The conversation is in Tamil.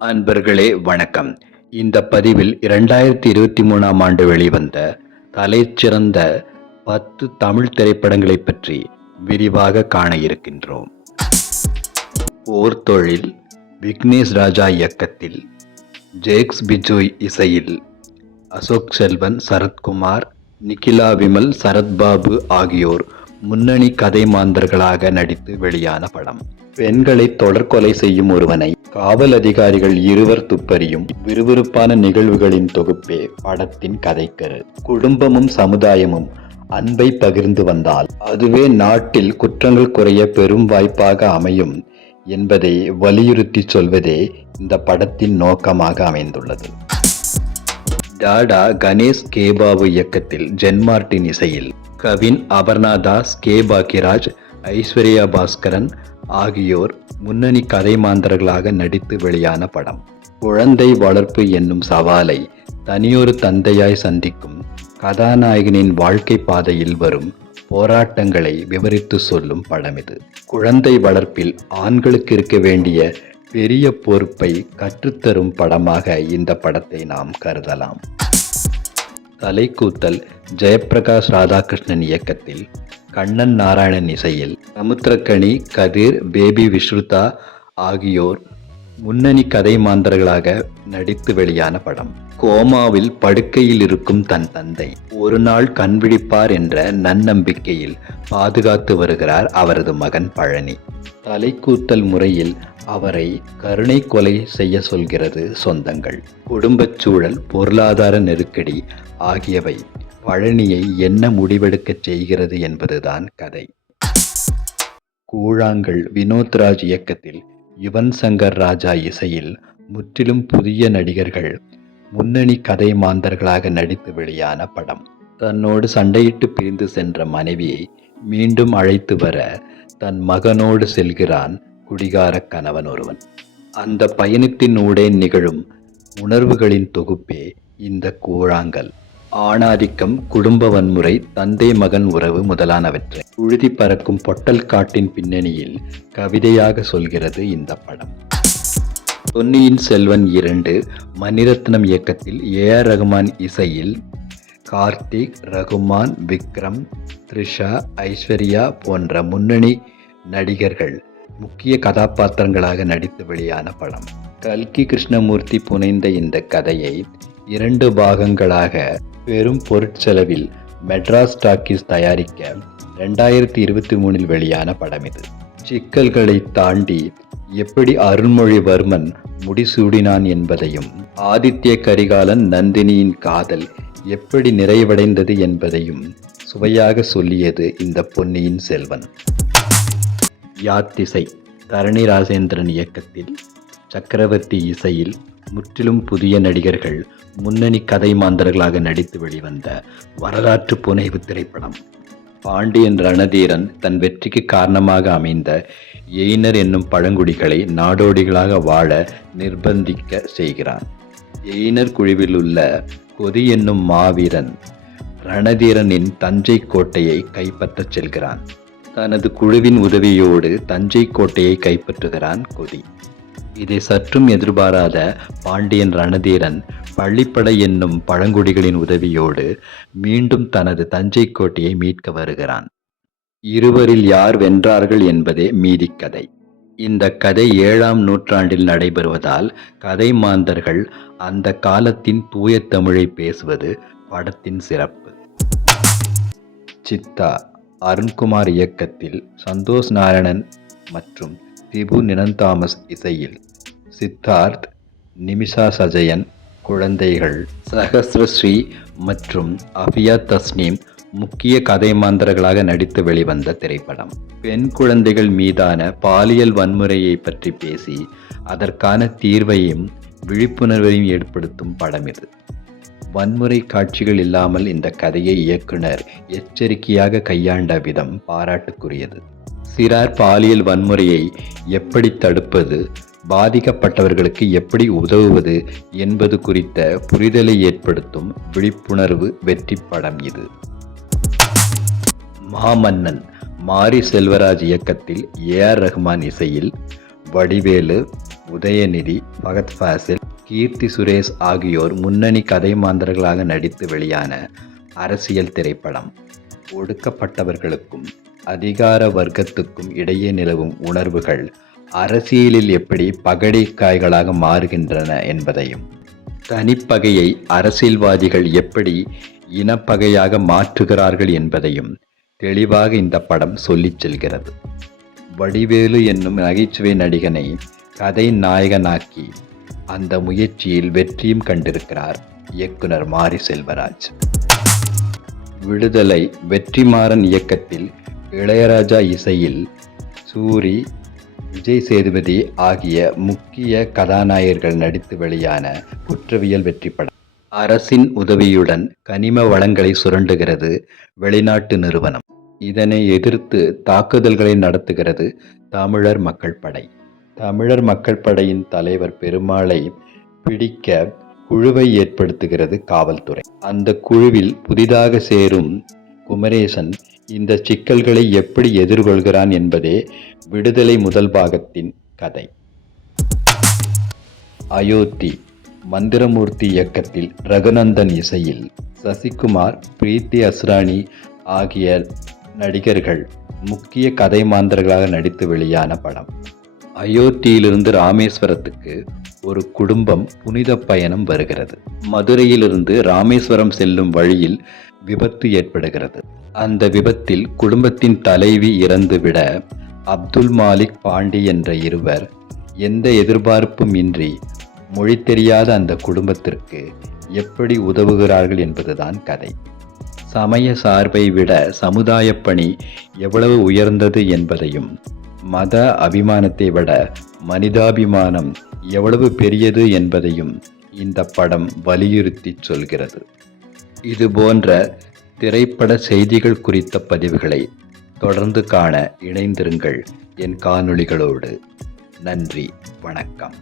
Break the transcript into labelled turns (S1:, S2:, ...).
S1: அன்பர்களே வணக்கம். இந்த பதிவில் இரண்டாயிரத்தி இருபத்தி மூணாம் ஆண்டு வெளிவந்த தலைச்சிறந்த பத்து தமிழ் திரைப்படங்களை பற்றி விரிவாக காண இருக்கின்றோம். ஓர் தொழில் விக்னேஷ் ராஜா இயக்கத்தில் ஜேக்ஸ் பிஜோய் இசையில் அசோக் செல்வன் சரத்குமார் நிகிலா விமல் சரத்பாபு ஆகியோர் முன்னணி கதை மாந்தர்களாக நடித்து வெளியான படம். பெண்களை தொடர்கொலை செய்யும் ஒருவனை காவல் அதிகாரிகள் இருவர் துப்பறியும் விறுவிறுப்பான நிகழ்வுகளின் தொகுப்பே படத்தின் கதைக்கரு. குடும்பமும் சமுதாயமும் அன்பை பகிர்ந்து வந்தால் அதுவே நாட்டில் குற்றங்கள் குறைய பெரும் வாய்ப்பாக அமையும் என்பதை வலியுறுத்தி சொல்வதே இந்த படத்தின் நோக்கமாக அமைந்துள்ளது. டாடா கணேஷ் கேபாபு இயக்கத்தில் ஜென்மார்டின் இசையில் கவின் அபர்ணா தாஸ் கே. பாக்கியராஜ் ஐஸ்வர்யா பாஸ்கரன் ஆகியோர் முன்னணி கதை மாந்தர்களாக நடித்து வெளியான படம். குழந்தை வளர்ப்பு என்னும் சவாலை தனியொரு தந்தையாய் சந்திக்கும் கதாநாயகனின் வாழ்க்கை பாதையில் வரும் போராட்டங்களை விவரித்து சொல்லும் படம் இது. குழந்தை வளர்ப்பில் ஆண்களுக்கு இருக்க வேண்டிய பெரிய பொறுப்பை கற்றுத்தரும் படமாக இந்த படத்தை நாம் கருதலாம். தலைக்கூத்தல் ஜெயப்பிரகாஷ் ராதாகிருஷ்ணன் இயக்கத்தில் கண்ணன் நாராயணன் இசையில் சமுத்திரக்கனி கதிர் பேபி விஸ்ருதா ஆகியோர் முன்னணி கதை மாந்தர்களாக நடித்து வெளியான படம். கோமாவில் படுக்கையில் இருக்கும் தன் தந்தை ஒரு நாள் கண்விழிப்பார் என்ற நன்னம்பிக்கையில் பாதுகாத்து வருகிறார் அவரது மகன் பழனி. தலைக்கூத்தல் முறையில் அவரை கருணை கொலை செய்ய சொல்கிறது சொந்தங்கள். குடும்பச் சூழல் பொருளாதார நெருக்கடி ஆகியவை பழனியை என்ன முடிவெடுக்கச் செய்கிறது என்பதுதான் கதை. கூழாங்கல் வினோத்ராஜ் இயக்கத்தில் யுவன் சங்கர் ராஜா இசையில் முற்றிலும் புதிய நடிகர்கள் முன்னணி கதை மாந்தர்களாக நடித்து வெளியான படம். தன்னோடு சண்டையிட்டு பிரிந்து சென்ற மனைவியை மீண்டும் அழைத்து வர தன் மகனோடு செல்கிறான் குடிகார கணவன் ஒருவன். அந்த பயணத்தின் ஊடே நிகழும் உணர்வுகளின் தொகுப்பே இந்த கூழாங்கல். ஆணாதிக்கம் குடும்ப வன்முறை தந்தை மகன் உறவு முதலானவற்றை. உழுதி பறக்கும் பொட்டல் காட்டின் பின்னணியில் கவிதையாக சொல்கிறது இந்த படம். பொன்னியின் செல்வன் இரண்டு மணிரத்னம் இயக்கத்தில் ஏ ஆர் ரகுமான் இசையில் கார்த்திக் ரகுமான் விக்ரம் த்ரிஷா ஐஸ்வர்யா போன்ற முன்னணி நடிகர்கள் முக்கிய கதாபாத்திரங்களாக நடித்து வெளியான படம். கல்கி கிருஷ்ணமூர்த்தி புனைந்த இந்த கதையை இரண்டு பாகங்களாக பெரும் பொருட்செலவில் மெட்ராஸ் டாக்கீஸ் தயாரிக்க ரெண்டாயிரத்தி இருபத்தி மூணில் வெளியான படம் இது. சிக்கல்களை தாண்டி எப்படி அருள்மொழிவர்மன் முடிசூடினான் என்பதையும் ஆதித்ய கரிகாலன் நந்தினியின் காதல் எப்படி நிறைவடைந்தது என்பதையும் சுவையாக சொல்லியது இந்த பொன்னியின் செல்வன். யாத்திசை தரணி ராஜேந்திரன் இயக்கத்தில் சக்கரவர்த்தி இசையில் முற்றிலும் புதிய நடிகர்கள் முன்னணி கதை மாந்தர்களாக நடித்து வெளிவந்த வரலாற்று புனைவு திரைப்படம். பாண்டியன் ரணதீரன் தன் வெற்றிக்கு காரணமாக அமைந்த எயினர் என்னும் பழங்குடிகளை நாடோடிகளாக வாழ நிர்பந்திக்க செய்கிறான். எயினர் குழுவில் உள்ள கொதி என்னும் மாவீரன் ரணதீரனின் தஞ்சை கோட்டையை கைப்பற்றச் செல்கிறான். தனது குழுவின் உதவியோடு தஞ்சை கோட்டையை கைப்பற்றுகிறான் கொதி. இதை சற்றும் எதிர்பாராத பாண்டியன் ரணதீரன் பள்ளிப்படை என்னும் பழங்குடிகளின் உதவியோடு மீண்டும் தனது தஞ்சை கோட்டையை மீட்க வருகிறான். இருவரில் யார் வென்றார்கள் என்பதே மீதிக்கதை இந்த கதை ஏழாம் நூற்றாண்டில் நடைபெறுவதால் கதை மாந்தர்கள் அந்த காலத்தின் தூய தமிழை பேசுவது படத்தின் சிறப்பு. சித்தா அருண்குமார் இயக்கத்தில் சந்தோஷ் நாராயணன் மற்றும் திபு நினன் தாமஸ் இசையில் சித்தார்த் நிமிஷா சஜயன் குழந்தைகள் சஹஸ்ரஸ்ரீ மற்றும் அபியா தஸ்னீம் முக்கிய கதை மாந்தர்களாக நடித்து வெளிவந்த திரைப்படம். பெண் குழந்தைகள் மீதான பாலியல் வன்முறையை பற்றி பேசி அதற்கான தீர்வையும் விழிப்புணர்வையும் ஏற்படுத்தும் படம் இது. வன்முறை காட்சிகள் இல்லாமல் இந்த கதையை இயக்குனர் எச்சரிக்கையாக கையாண்ட விதம் பாராட்டுக்குரியது. சிறார் பாலியல் வன்முறையை எப்படி தடுப்பது பாதிக்கப்பட்டவர்களுக்கு எப்படி உதவுவது என்பது குறித்த புரிதலை ஏற்படுத்தும் விழிப்புணர்வு வெற்றி படம் இது. மாமன்னன் மாரி செல்வராஜ் இயக்கத்தில் ஏ ஆர் ரஹ்மான் இசையில் வடிவேலு உதயநிதி பகத் ஃபாசில் கீர்த்தி சுரேஷ் ஆகியோர் முன்னணி கதை மாந்தர்களாக நடித்து வெளியான அரசியல் திரைப்படம். ஒடுக்கப்பட்டவர்களுக்கும் அதிகார வர்க்கத்துக்கும் இடையே நிலவும் உணர்வுகள் அரசியலில் எப்படி பகடைக்காய்களாக மாறுகின்றன என்பதையும் தனிப்பகையை அரசியல்வாதிகள் எப்படி இனப்பகையாக மாற்றுகிறார்கள் என்பதையும் தெளிவாக இந்த படம் சொல்லிச் செல்கிறது. வடிவேலு என்னும் நகைச்சுவை நடிகனை கதை நாயகனாக்கி அந்த முயற்சியில் வெற்றியும் கண்டிருக்கிறார் இயக்குனர் மாரி செல்வராஜ். விடுதலை வெற்றிமாறன் இயக்கத்தில் இளையராஜா இசையில் சூரி விஜய் சேதுபதி ஆகிய முக்கிய கதாநாயகர்கள் நடித்து வெளியான குற்றவியல் வெற்றி படம். அரசின் உதவியுடன் கனிம வளங்களை சுரண்டுகிறது வெளிநாட்டு நிறுவனம். இதனை எதிர்த்து தாக்குதல்களை நடத்துகிறது தமிழர் மக்கள் படை. தமிழர் மக்கள் படையின் தலைவர் பெருமாளை பிடிக்க குழுவை ஏற்படுத்துகிறது காவல்துறை. அந்த குழுவில் புதிதாக சேரும் குமரேசன் இந்த சிக்கல்களை எப்படி எதிர்கொள்கிறான் என்பதே விடுதலை முதல் பாகத்தின் கதை. அயோத்தி மந்திரமூர்த்தி இயக்கத்தில் ரகுநந்தன் இசையில் சசிகுமார் பிரீத்தி அஸ்ரானி ஆகிய நடிகர்கள் முக்கிய கதை மாந்தர்களாக நடித்து வெளியான படம். அயோத்தியிலிருந்து ராமேஸ்வரத்துக்கு ஒரு குடும்பம் புனித பயணம் வருகிறது. மதுரையிலிருந்து ராமேஸ்வரம் செல்லும் வழியில் விபத்து ஏற்படுகிறது. அந்த விபத்தில் குடும்பத்தின் தலைவி இறந்துவிட அப்துல் மாலிக் பாண்டி என்ற இருவர் எந்த எதிர்பார்ப்பும் இன்றி மொழி தெரியாத அந்த குடும்பத்திற்கு எப்படி உதவுகிறார்கள் என்பதுதான் கதை. சமய சார்பை விட சமுதாய பணி எவ்வளவு உயர்ந்தது என்பதையும் மத அபிமானத்தை விட மனிதாபிமானம் எவ்வளவு பெரியது என்பதையும் இந்த படம் வலியுறுத்தி சொல்கிறது. இது போன்ற திரைப்பட செய்திகள் குறித்த பதிவுகளை தொடர்ந்து காண இணைந்திருங்கள் என் காணொளிகளோடு. நன்றி வணக்கம்.